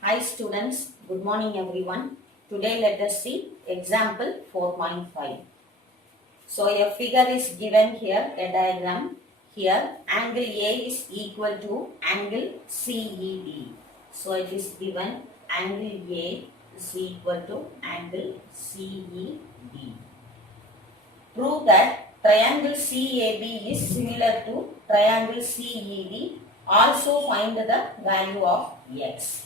Hi students, good morning everyone. Today let us see example 4.5. So a figure is given here, a diagram. Here angle A is equal to angle CED. So it is given angle A is equal to angle CED. Prove that triangle CAB is similar to triangle CED. Also find the value of x.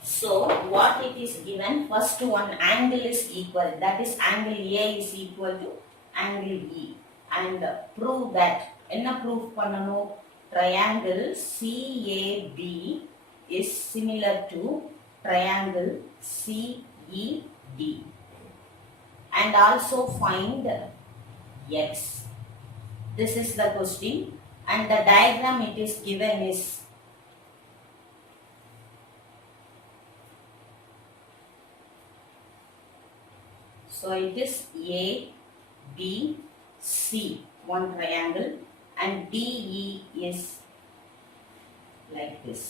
So what it is given, first one angle is equal, that is angle A is equal to angle E, and prove that, என்ன proof பண்ணணும், triangle CAB is similar to triangle CED, and also find x. This is the question, and the diagram it is given is so it is A, B, C, one triangle, and DE is like this,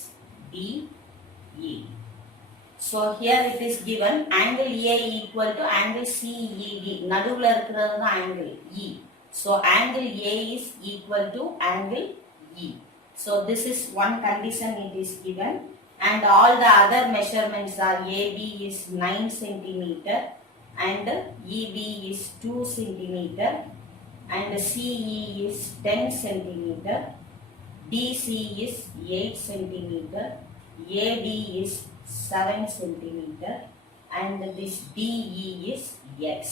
DE. So here it is given angle A equal to angle CED. நடுவுல இருக்கிறது angle E. So angle A is equal to angle E. So this is one condition it is given, and all the other measurements are AB is 9 centimeter. And EB is 2 centimeter, and CE is 10 centimeter, DC is 8 centimeter, AD is 7 centimeter, and this DE is x.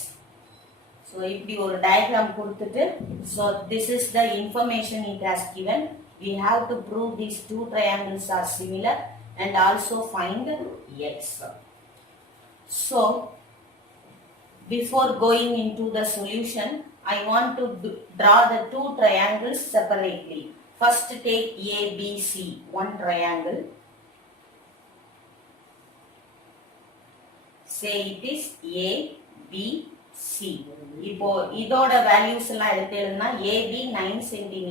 So if you diagram கொடுத்துட்டு, so this is the information it has given. We have to prove these two triangles are similar and also find x. So before going into the solution, I want to draw the two triangles separately. First take ABC, one triangle. Say it is ABC. இப்போ இதோட values எல்லாம் எடுத்தேன்னா AB 9 cm,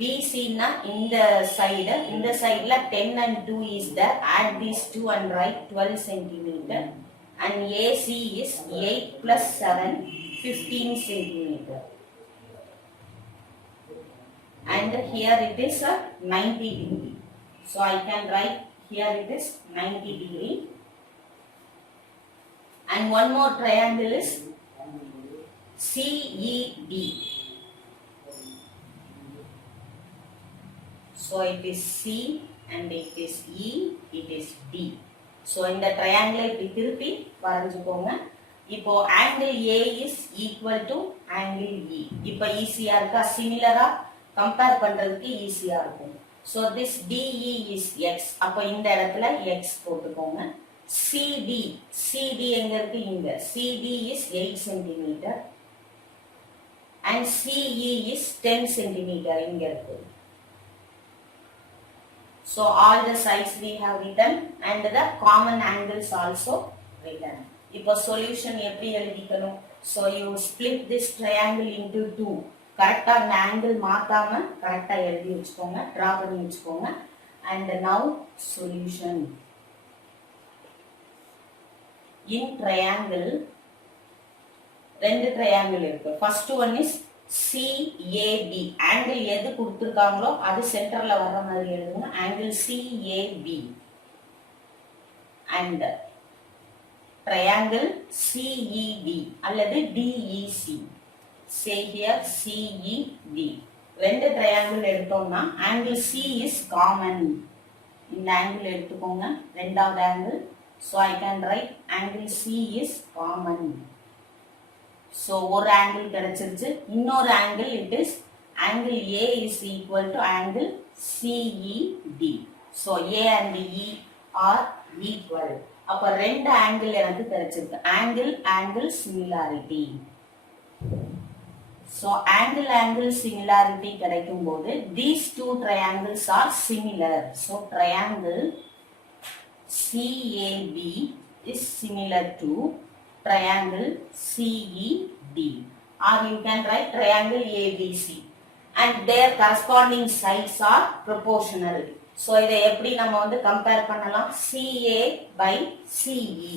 BC na இந்த sideல 10 and 2 is there. Add these two and write 12 cm. And AC is 8 plus 7, 15 centimeter. And here it is a 90 degree. So I can write here it is 90 degree. And one more triangle is CED. So it is C and it is E, it is D. So இந்த triangle இப்படி திருப்பி வரைஞ்சுக்கோங்க. இப்போ angle A is equal to angle E. இப்போ ஈஸியா இருக்கா, சிமிலரா compare பண்றதுக்கு ஈஸியா இருக்கும். So this DE is x. அப்போ இந்த இடத்துல x போட்டுக்கோங்க. CD எங்க இருக்கு, இங்க. CD is 8 cm and CE is 10 cm இங்க இருக்கு. So all the sides we have written and the common angles also written. இப்போ solution எப்படி எழுதிக்கணும்? So you split this triangle into two. கரெக்டா அந்த angle மாத்தாம கரெக்டா எழுதி வச்சுக்கோங்க, draw பண்ணி வச்சுக்கோங்க. And now solution. In triangle, ரெண்டு triangle இருக்கு. First one is CAB. angle எது கொடுத்திருக்காங்களோ அது சென்டர்ல வர்ற மாதிரி எழுதுங்க. angle CAB and triangle CED அல்லது DEC. say here CED. ரெண்டு triangle எடுத்தோம்னா angle C is common. இந்த angle எடுத்துக்கோங்க, ரெண்டாவது angle. so I can write angle C is common. So ஒரு angle கிடைச்சிருச்சு. இன்னொரு angle it is angle A is equal to angle CED. So A and E are equal. அப்ப ரெண்டு angle எனக்கு கிடைச்சிருக்கு. angle similarity. So angle similarity கிடைக்கும் போது these two triangles are similar. So triangle CAB is similar to triangle CED, or you can write triangle ABC, and their corresponding sides are proportional. So இதை எப்படி நம்ம வந்து compare பண்ணலாம்? CA by CE.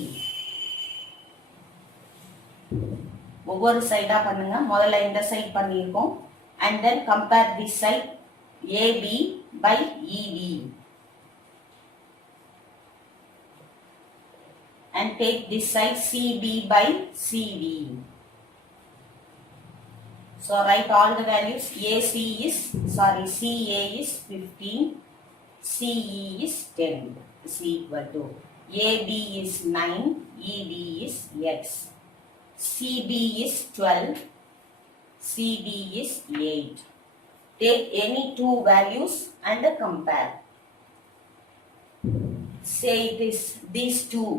ஒவ்வொரு சைடா பண்ணுங்க. முதல்ல இந்த சைட் பண்ணியிருக்கோம். And then compare this side AB by EB. And take this side CB by CD. So write all the values. CA is 15, CE is 10 is equal to AB is 9, EB is X. CB is 12, CD is 8. Take any two values and compare. Say this, these two.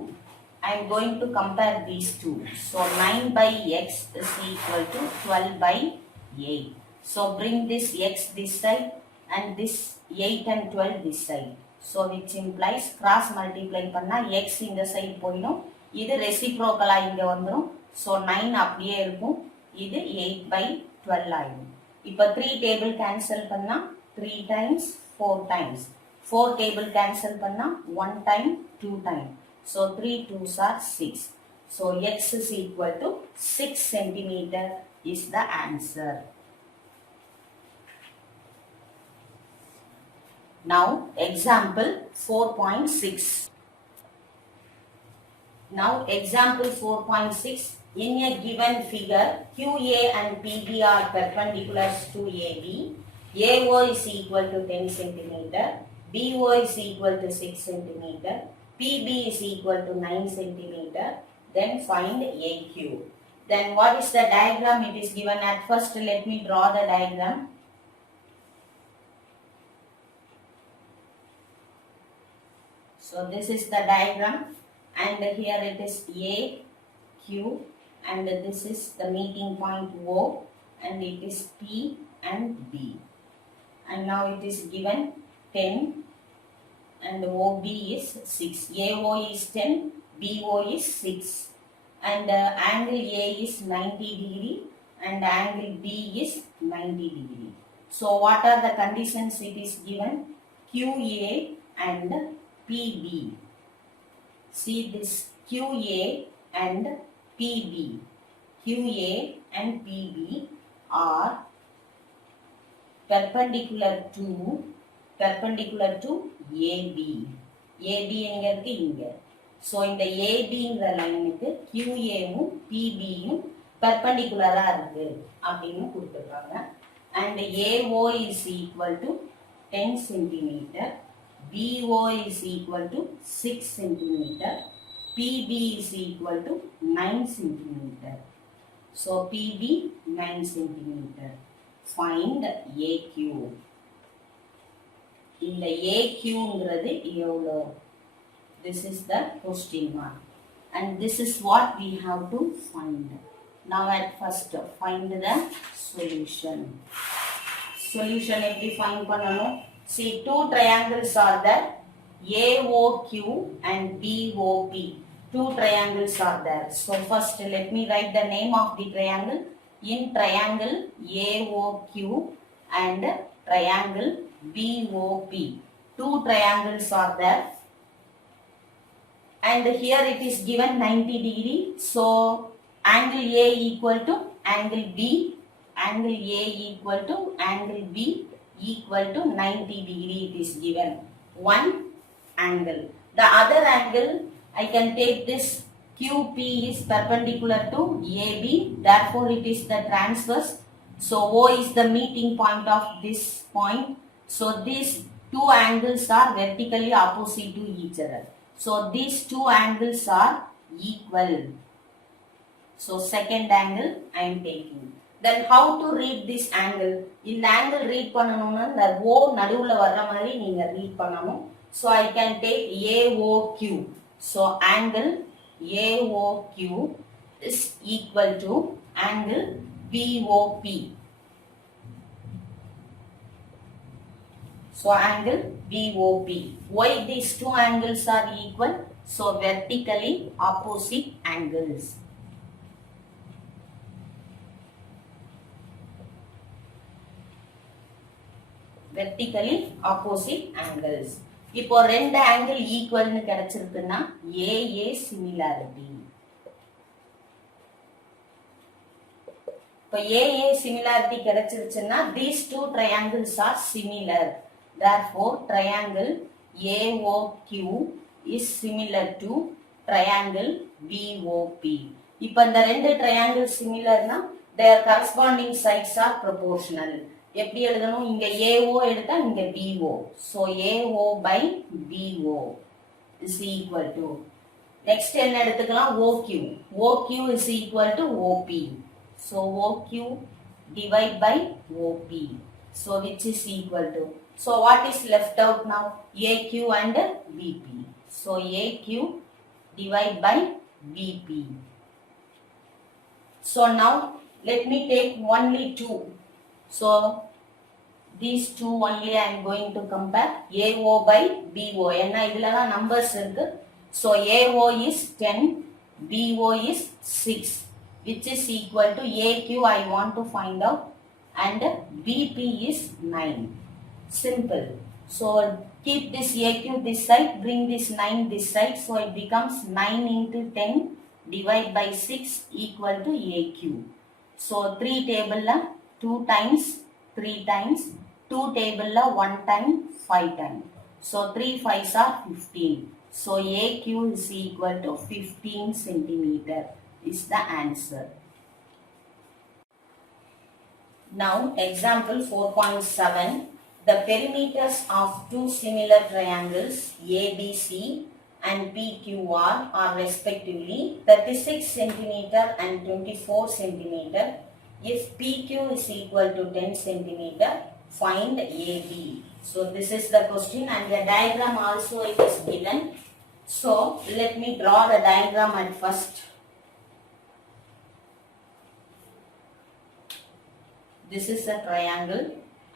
I am going to compare these two. So 9 by X is equal to 12 by 8. So bring this X this side and this 8 and 12 this side. So which implies cross multiply பண்ணா X இந்த side போயிடும். இது reciprocal இங்க வந்துரும். So 9 அப்படியே இருக்கும். இது 8 by 12 ஆயிடும். இப்ப 3 table cancel பண்ணா 3 times 4 times. 4 table cancel பண்ணா 1 time 2 time. So 3 2s are 6. So X is equal to 6 centimeter is the answer. Now example 4.6. Now example 4.6. In a given figure, QA and PB are perpendiculars to AB. AO is equal to 10 centimeter. BO is equal to 6 centimeter. PB is equal to 9 centimeter. Then find AQ. Then what is the diagram it is given at? First let me draw the diagram. So this is the diagram and here it is A, Q and this is the meeting point O and it is P and B. And now it is given 10 and OB is 6. AO is 10, BO is 6 and angle A is 90 degree and angle B is 90 degree. So what are the conditions it is given? QA and PB. See this QA and PB. QA and PB are perpendicular to AB. AB என்கிறது இங்க. So இந்த ABங்கிற லைனுக்கு QAவும் PBயும் பெர்பெண்டிகுலரா இருக்கு அப்படின்னு கொடுத்துருக்காங்க. And AO is equal to 10 centimeter. BO is equal to 6 centimeter. PB is equal to 9 centimeter. So PB 9 centimeter. Find AQ. இந்த AQங்கிறது எவ்வளோ? This is the question mark. And this is what we have to find. Now at first find the solution. Solution எப்படி find பண்ணணும்? See, two triangles are there. AOQ and BOP. Two triangles are there. So first let me write the name of the triangle. In triangle AOQ and triangle BOP. Two triangles are there. And here it is given 90 degree. So angle A equal to angle B. Angle A equal to angle B equal to 90 degree it is given. One angle. The other angle I can take this QP is perpendicular to AB. Therefore it is the transverse. So O is the meeting point of this point. So these two angles are vertically opposite to each other. So these two angles are equal. So second angle I am taking. Then how to read this angle? இந்த angle read பண்ணனும்னா இந்த O நடுவுல வர்ற மாதிரி நீங்க read பண்ணனும். So I can take AOQ. So angle AOQ is equal to angle BOP. So angle BOP. Why these two angles are equal? So vertically opposite angles. vertically opposite angles. இப்போ ரெண்டு angle ஈக்குவல்னு கிடைச்சிருக்குன்னா AA similarity. இப்போ AA similarity கிடைச்சிருச்சுன்னா these two triangles are similar. Therefore, triangle AOQ is similar to triangle BOP. இப்போ இந்த ரெண்டு triangle similarனா their corresponding sides are proportional. எப்படி எழுதணும்? இங்க AO எடுத்தா இங்க BO. So AO by BO is equal to. Next என்ன எடுத்துக்கலாம்? OQ. OQ is equal to OP. So OQ divide by OP. So which is equal to. So what is left out now? AQ and BP. So AQ divide by BP. So now let me take only two. So these two only I am going to compare. AO by BO. என்ன இதுலலாம் numbers இருக்கு. So AO is 10, BO is 6, which is equal to AQ I want to find out, and BP is 9. Simple. So keep this AQ this side, bring this 9 this side, so it becomes 9 into 10 divide by 6 equal to AQ. So 3 table la 2 times 3 times, 2 table la 1 time 5 time. So 3 5s are 15. So AQ is equal to 15 centimeter is the answer. Now example 4.7. The perimeters of two similar triangles ABC and PQR are respectively 36 centimeter and 24 centimeter. If PQ is equal to 10 centimeter, find AB. So this is the question, and the diagram also it is given. So let me draw the diagram at first. This is a triangle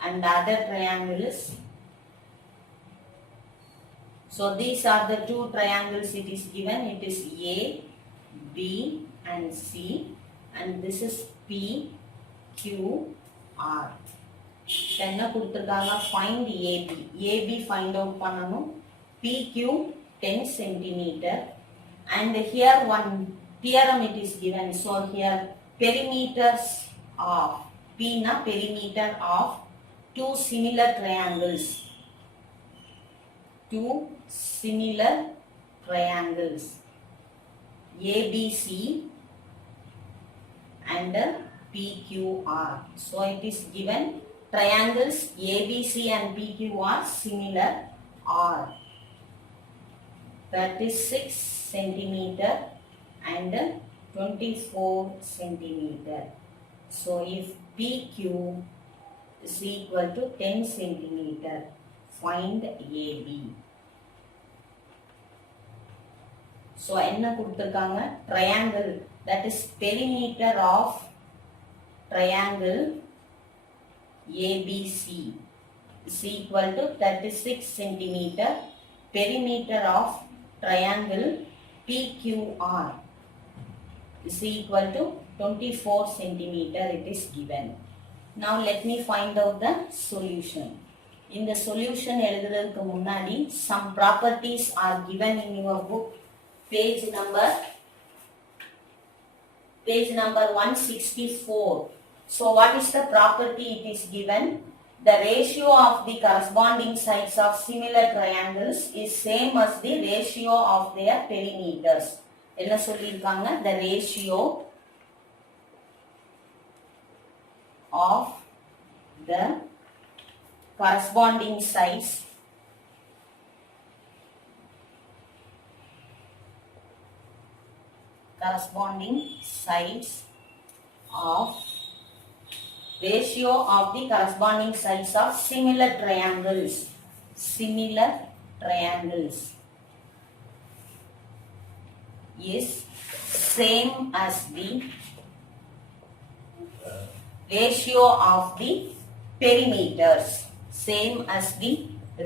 and the other triangle is. So these are the two triangles it is given. It is A, B and C, and this is P, Q, R. என்ன கொடுத்திருக்காங்க? Find AB. AB find out பண்ணனும். PQ 10 centimeter, and here one theorem it is given. So here perimeters of P na perimeter of two similar triangles. Two similar triangles ABC and PQR. So it is given triangles ABC and PQR similar are 36 centimeter and 24 centimeter. So if PQ is equal to 10 centimeter, find AB. So என்ன கொடுத்திருக்காங்க? Triangle, that is perimeter of triangle ABC is equal to 36 centimeter. Perimeter of triangle PQR is equal to 24 centimeter. It is given. Now let me find out the solution. In the solution எழுதுறதுக்கு முன்னாடி some properties are given in your book. Page number 164. So what is the property it is given? The ratio of the corresponding sides of similar triangles is same as the ratio of their perimeters. என்ன சொல்லிருக்காங்க? The ratio of the corresponding sides of ratio of the corresponding sides of similar triangles is same as the ratio of the perimeters, same as the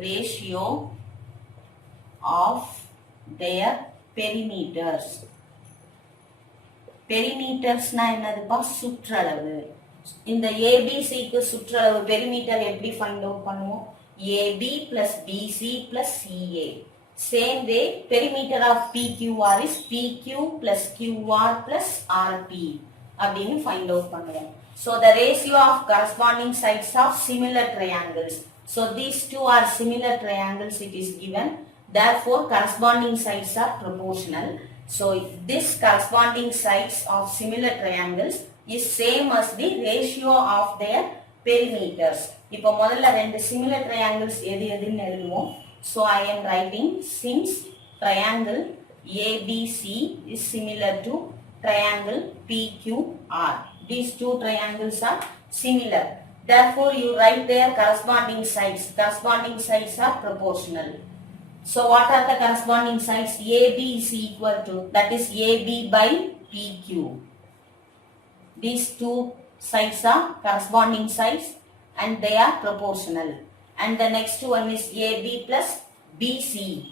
ratio of their perimeters. Perimeters na என்னதுப்பா? சுற்றளவு. இந்த ஏபிசிக்கு சுற்றளவு perimeter எப்படி find out பண்ணுவோம்? AB plus BC plus CA. Same way perimeter of PQR is PQ plus QR plus RP அப்படின்னு find out பண்ணுவோம். So the ratio of corresponding sides of similar triangles. So these two are similar triangles, it is given. Therefore corresponding sides are proportional. So this corresponding sides of similar triangles is same as the ratio of their perimeters. இப்போ முதல்ல ரெண்டு similar triangles எது எதுன்னு எழுதுவோம். So I am writing since triangle ABC is similar to triangle PQR. These two triangles are similar. Therefore you write their corresponding sides. Corresponding sides are proportional. So what are the corresponding sides? AB is equal to, that is AB by PQ. These two sides are corresponding sides and they are proportional. And the next one is AB plus BC.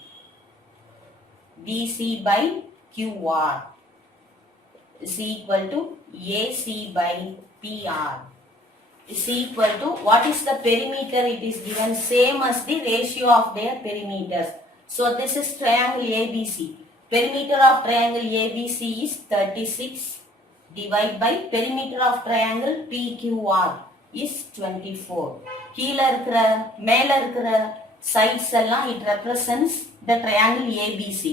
BC by QR is equal to AC by PR is equal to, what is the perimeter? It is given same as the ratio of their perimeters. So this is triangle ABC. Perimeter of triangle ABC is 36 divided by perimeter of triangle PQR is 24. கீழ இருக்கிற மேல இருக்கிற sides எல்லாம் it represents the triangle ABC.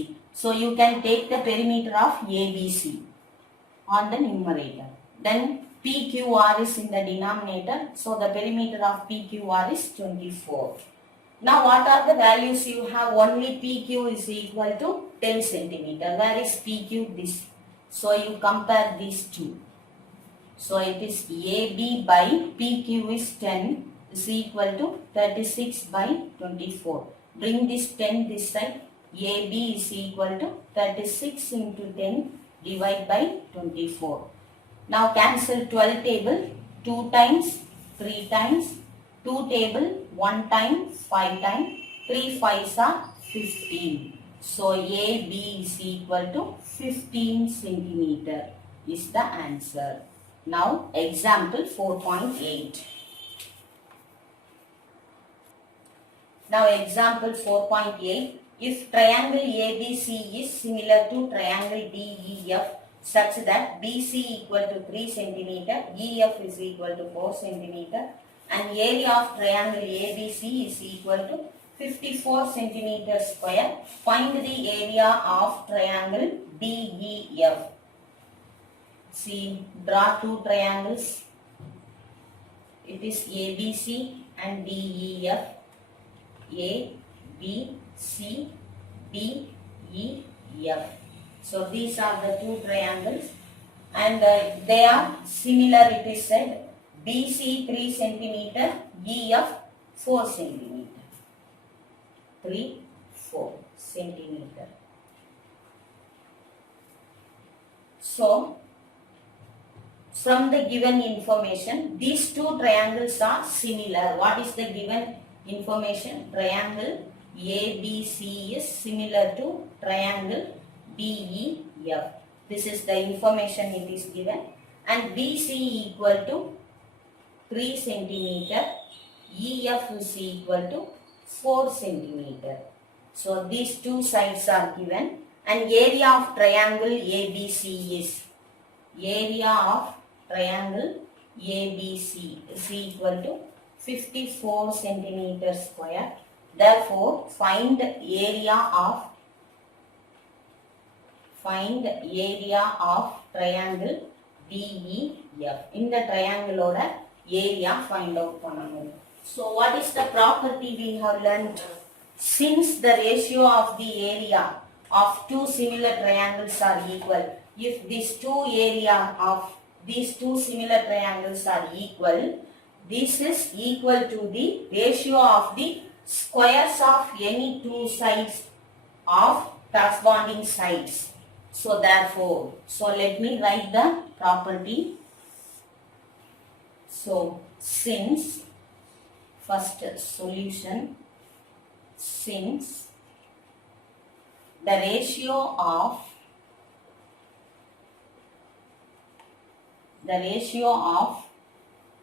So you can take the perimeter of ABC on the numerator. Then PQR is in the denominator. So the perimeter of PQR is 24. Now what are the values you have? Only PQ is equal to 10 centimeter. Where is PQ? This. So you compare these two. So it is AB by PQ is 10 is equal to 36 by 24. Bring this 10 this side. AB is equal to 36 into 10 divided by 24. Now cancel 12 table 2 times, 3 times, 2 table 1 time, 5 time, 3 5s are 15. So AB is equal to 15 centimeter is the answer. Now example 4.8. Now example 4.8. If triangle ABC is similar to triangle DEF such that BC equal to 3 cm, EF is equal to 4 cm and area of triangle ABC is equal to 54 cm square, find the area of triangle DEF. See, draw two triangles. It is ABC and DEF. A, B, C, D, E, F. So these are the two triangles and they are similar, it is said. BC 3 cm, EF 4 cm. 3, 4 cm. So from the given information, these two triangles are similar. What is the given information? Triangle ABC is similar to triangle DEF. This is the information it is given. And BC equal to 3 centimeter, EF is equal to 4 centimeter. So these two sides are given and area of triangle ABC is, area of triangle ABC is equal to 54 centimeter square. Therefore find area of triangle DEF. In the triangle oda area find out pananum. So what is the property we have learnt? Since the ratio of the area of two similar triangles are equal, if these two area of these two similar triangles are equal, this is equal to the ratio of the squares of any two sides of corresponding sides. So therefore, let me write the property. So since, first solution, since the ratio of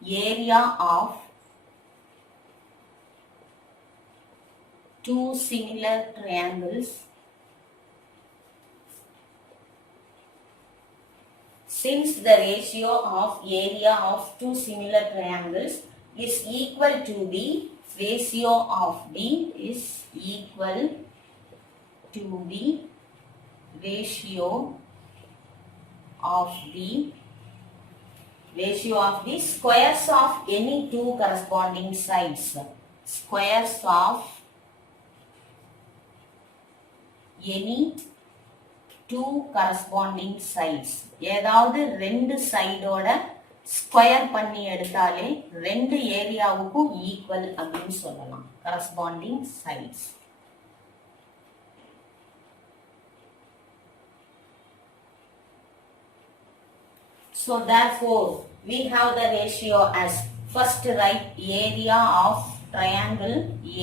area of two similar triangles. Since the ratio of area of two similar triangles is equal to the ratio of the ratio of the squares of any two corresponding sides. Squares of any two corresponding sides. ஏதாவது ரெண்டு சைடோட square பண்ணி எடுத்தாலே ரெண்டு ஏரியாவுக்கும் equal அப்படின்னு சொல்லலாம். corresponding sides. So therefore we have the ratio as first write area of triangle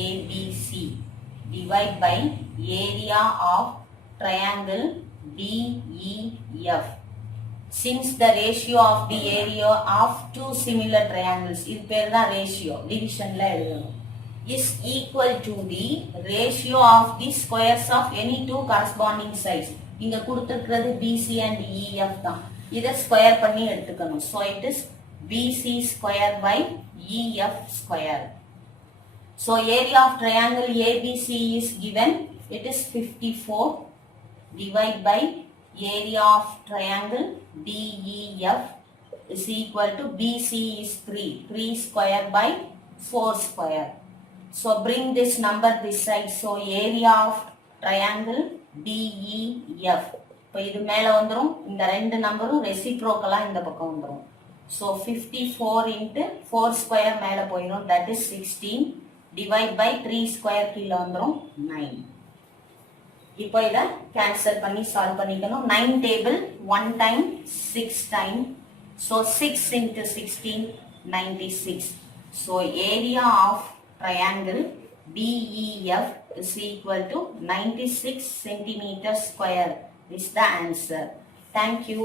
ABC divide by area of triangle DEF. Since the ratio of the area of two similar triangles, இது பேர் தான் ratio, divisionல எழுதணும், is equal to the ratio of the squares of any two corresponding sides. இங்க கொடுத்திருக்கிறது BC and EF தான். இதை square பண்ணி எடுத்துக்கணும். So it is BC square by EF square. So area of triangle ABC is given. It is 54. Divide by area of triangle DEF is equal to BC is 3. 3 square by 4 square. So bring this number this side. So area of triangle DEF. இப்போ இது மேல வந்துரும். இந்த ரெண்டு நம்பரும் ரெசிப்ரோக்கலா இந்த பக்கம் வந்துரும். So 54 into 4 square மேல போயிடும். That is 16. Divide by 3 square கீழ வந்துரும் 9. இப்போ இத கேன்சல் பண்ணி சால்வ் பண்ணிக்கணும். 9 table 1 time 6 time. So 6 into 16 96. So area of triangle DEF is equal to 96 centimeters square. Is the answer. Thank you.